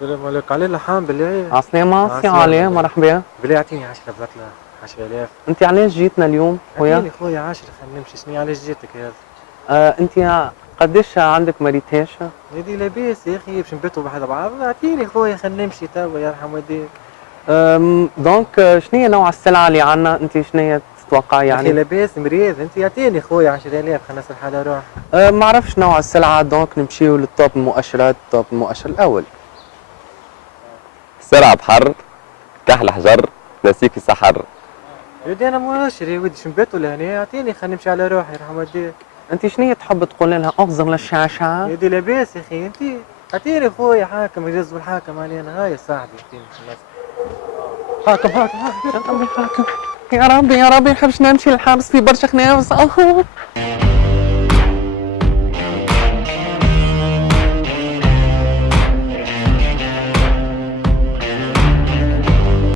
السلام عليكم. علي لحام بالله. عسلامة سي علي، مرحبا. بالله اعطيني 10 بطلة 10,000. انت علاش جيتنا اليوم خويا؟ اعطيني خويا 10 خلينا نمشي. شنو علاش جيتك هذا؟ انت قديش عندك مريتاش؟ هذي لاباس يا اخي باش نباتوا بحد بعض. اعطيني خويا خلينا نمشي توا يرحم والديك. دونك شنو هي نوع السلعة اللي عندنا؟ انت شنو هي تتوقع يا اخي يعني؟ لاباس مريض انت. اعطيني خويا 10,000 خلينا نسرح على روح. ما عرفش نوع السلعة، دونك نمشيو للتوب المؤشرات. توب المؤشر الأول سرعة بحر كحل حجر نسيك في سحر. يا ودي انا مؤشر يا ودي. شو نباتوا لهنا؟ اعطيني خلينا نمشي على روحي يرحم والديك. انت شنو هي تحب تقول لها اغزر للشاشة؟ يا ودي لاباس يا اخي انت. اعطيني خويا حاكم يجزوا الحاكم علينا. هاي صاحبي اعطيني خلاص. حاكم حاكم حاكم. يا ربي حاكم، يا ربي يا ربي نحبش نمشي للحبس، في برشا خناوس.